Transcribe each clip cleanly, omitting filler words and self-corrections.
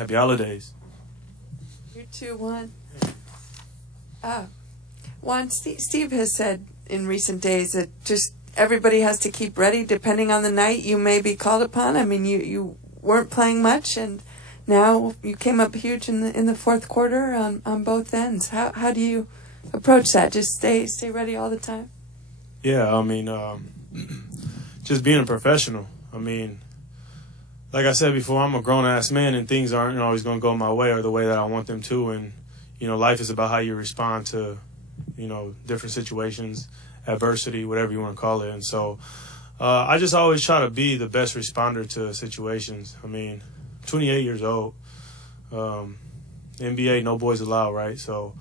Happy holidays. You too, Juan. Juan, Steve has said in recent days that just everybody has to keep ready depending on the night you may be called upon. I mean, you weren't playing much, and now you came up huge in the fourth quarter on both ends. How do you approach that? Just stay ready all the time? Yeah, I mean, just being a professional. I mean, like I said before, I'm a grown-ass man, and things aren't always going to go my way or the way that I want them to. And, life is about how you respond to, different situations, adversity, whatever you want to call it. And so I just always try to be the best responder to situations. I mean, 28 years old, NBA, no boys allowed, right? So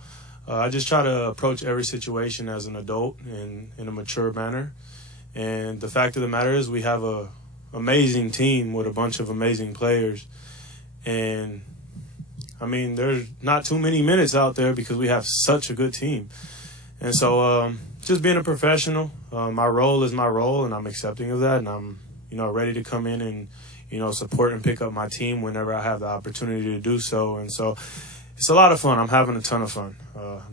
I just try to approach every situation as an adult in a mature manner. And the fact of the matter is we have a amazing team with a bunch of amazing players. And, I mean, there's not too many minutes out there because we have such a good team. And so just being a professional, my role is my role, and I'm accepting of that. And I'm, ready to come in and, support and pick up my team whenever I have the opportunity to do so. And so it's a lot of fun. I'm having a ton of fun.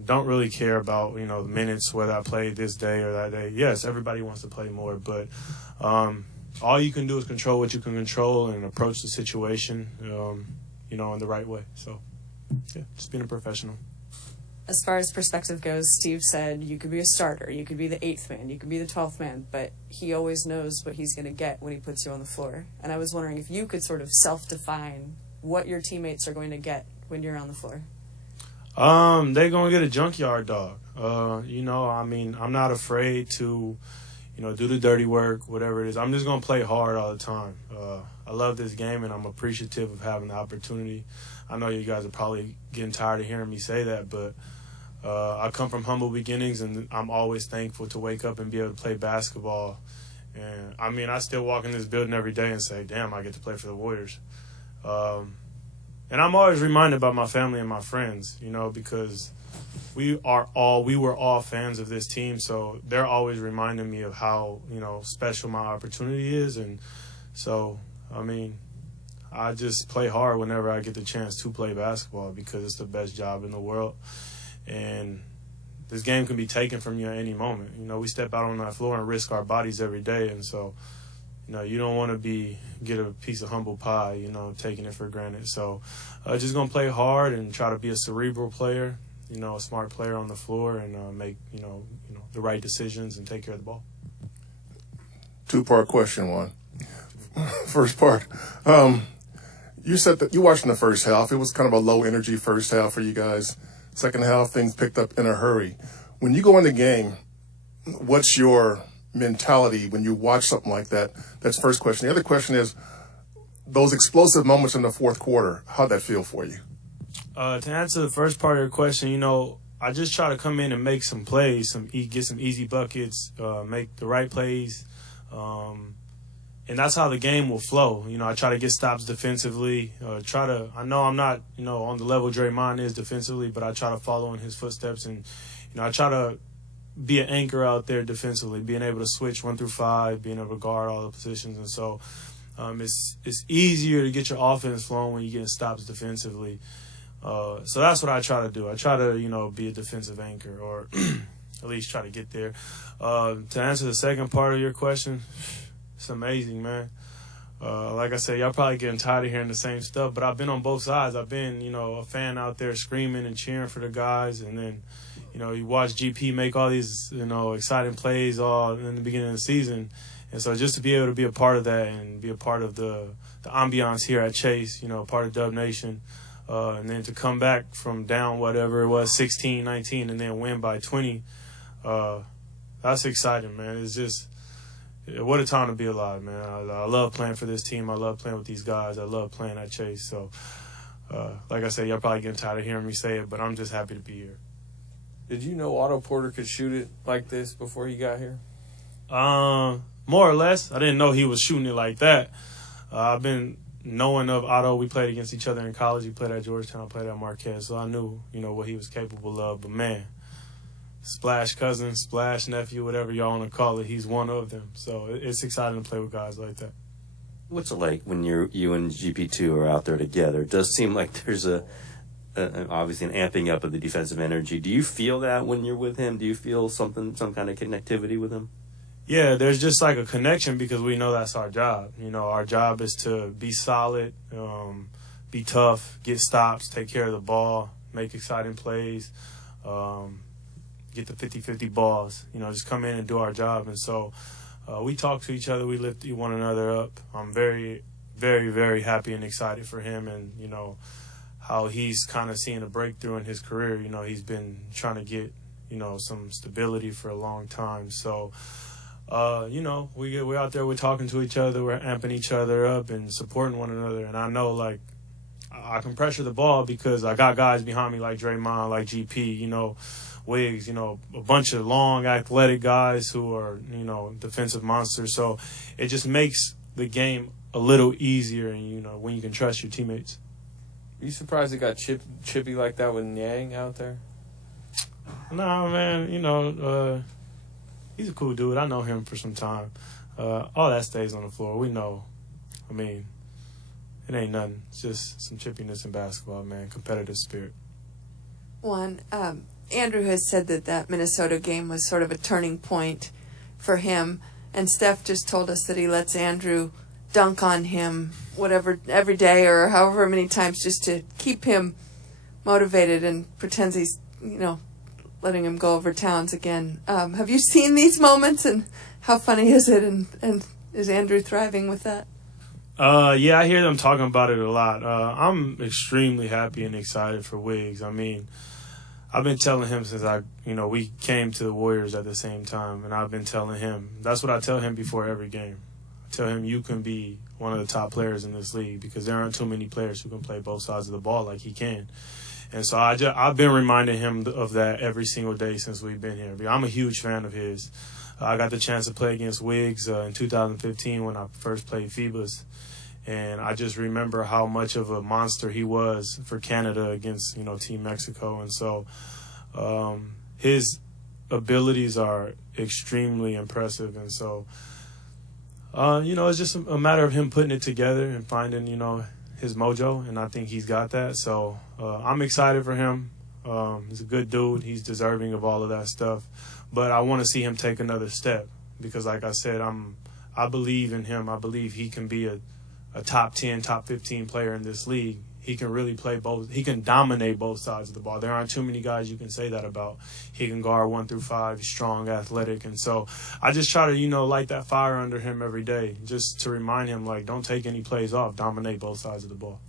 Don't really care about, the minutes, whether I played this day or that day. Yes, everybody wants to play more, but all you can do is control what you can control and approach the situation, in the right way. So, yeah, just being a professional. As far as perspective goes, Steve said you could be a starter, you could be the 8th man, you could be the 12th man, but he always knows what he's going to get when he puts you on the floor. And I was wondering if you could sort of self-define what your teammates are going to get when you're on the floor. They're going to get a junkyard dog. I'm not afraid to, do the dirty work, whatever it is. I'm just going to play hard all the time. I love this game, and I'm appreciative of having the opportunity. I know you guys are probably getting tired of hearing me say that, but I come from humble beginnings, and I'm always thankful to wake up and be able to play basketball. And, I still walk in this building every day and say, damn, I get to play for the Warriors. And I'm always reminded about my family and my friends, because we were all fans of this team, so they're always reminding me of how, special my opportunity is. And so, I just play hard whenever I get the chance to play basketball because it's the best job in the world. And this game can be taken from you at any moment. We step out on that floor and risk our bodies every day. And so, you don't want to get a piece of humble pie, taking it for granted. So just going to play hard and try to be a cerebral player, a smart player on the floor and make, the right decisions and take care of the ball. Two-part question, Juan. First part. You said that you watched in the first half. It was kind of a low-energy first half for you guys. Second half, things picked up in a hurry. When you go in the game, what's your mentality when you watch something like that? That's the first question. The other question is, those explosive moments in the fourth quarter, how'd that feel for you? To answer the first part of your question, I just try to come in and make some plays, get some easy buckets, make the right plays, and that's how the game will flow. I try to get stops defensively. I know I'm not, on the level Draymond is defensively, but I try to follow in his footsteps, and I try to be an anchor out there defensively, being able to switch 1 through 5, being able to guard all the positions, and so it's easier to get your offense flowing when you're getting stops defensively. So that's what I try to do. I try to, be a defensive anchor, or at least try to get there. To answer the second part of your question, it's amazing, man. Like I said, y'all probably getting tired of hearing the same stuff, but I've been on both sides. I've been, a fan out there screaming and cheering for the guys, and then, you watch GP make all these, exciting plays all in the beginning of the season. And so just to be able to be a part of that and be a part of the ambiance here at Chase, part of Dub Nation, and then to come back from down whatever it was, 16, 19, and then win by 20, that's exciting, man. It's just, what a time to be alive, man. I love playing for this team. I love playing with these guys. I love playing at Chase. So, like I said, y'all probably getting tired of hearing me say it, but I'm just happy to be here. Did you know Otto Porter could shoot it like this before he got here? More or less. I didn't know he was shooting it like that. I've been knowing of Otto. We played against each other in college. He played at Georgetown. I played at Marquette. So I knew, what he was capable of. But, man, splash cousin, splash nephew, whatever y'all want to call it, he's one of them. So it's exciting to play with guys like that. What's it like when you and GP2 are out there together? It does seem like there's obviously an amping up of the defensive energy. Do you feel that when you're with him? Do you feel some kind of connectivity with him? Yeah, there's just like a connection because we know that's our job. You know, our job is to be solid, be tough, get stops, take care of the ball, make exciting plays, get the 50-50 balls, you know, just come in and do our job. And so we talk to each other, we lift one another up. I'm very, very, very happy and excited for him and, you know, how he's kind of seeing a breakthrough in his career. You know, he's been trying to get, you know, some stability for a long time. So, you know, we're out there, we're talking to each other, we're amping each other up and supporting one another. And I know, like, I can pressure the ball because I got guys behind me like Draymond, like GP, you know, Wiggins, you know, a bunch of long, athletic guys who are, you know, defensive monsters. So it just makes the game a little easier, and, you know, when you can trust your teammates. Are you surprised it got chippy like that with Niang out there? Nah, man, you know, he's a cool dude. I know him for some time. All that stays on the floor. We know. I mean, it ain't nothing. It's just some chippiness in basketball, man. Competitive spirit. Juan, Andrew has said that Minnesota game was sort of a turning point for him, and Steph just told us that he lets Andrew dunk on him whatever every day or however many times just to keep him motivated, and pretends he's, you know, letting him go over Towns again. Have you seen these moments, and how funny is it, and is Andrew thriving with that? Yeah, I hear them talking about it a lot. I'm extremely happy and excited for Wiggs. I mean, I've been telling him since we came to the Warriors at the same time, and I've been telling him, that's what I tell him before every game. I tell him, you can be one of the top players in this league because there aren't too many players who can play both sides of the ball like he can. And so I've been reminding him of that every single day since we've been here. I'm a huge fan of his. I got the chance to play against Wiggs in 2015 when I first played FIBAs. And I just remember how much of a monster he was for Canada against, you know, Team Mexico. And so his abilities are extremely impressive. And so, you know, it's just a matter of him putting it together and finding, you know, his mojo. And I think he's got that. So I'm excited for him. He's a good dude. He's deserving of all of that stuff. But I want to see him take another step because, like I said, I believe in him. I believe he can be a top 10, top 15 player in this league. He can really play both. He can dominate both sides of the ball. There aren't too many guys you can say that about. He can guard 1 through 5, strong, athletic. And so I just try to, you know, light that fire under him every day just to remind him, like, don't take any plays off. Dominate both sides of the ball.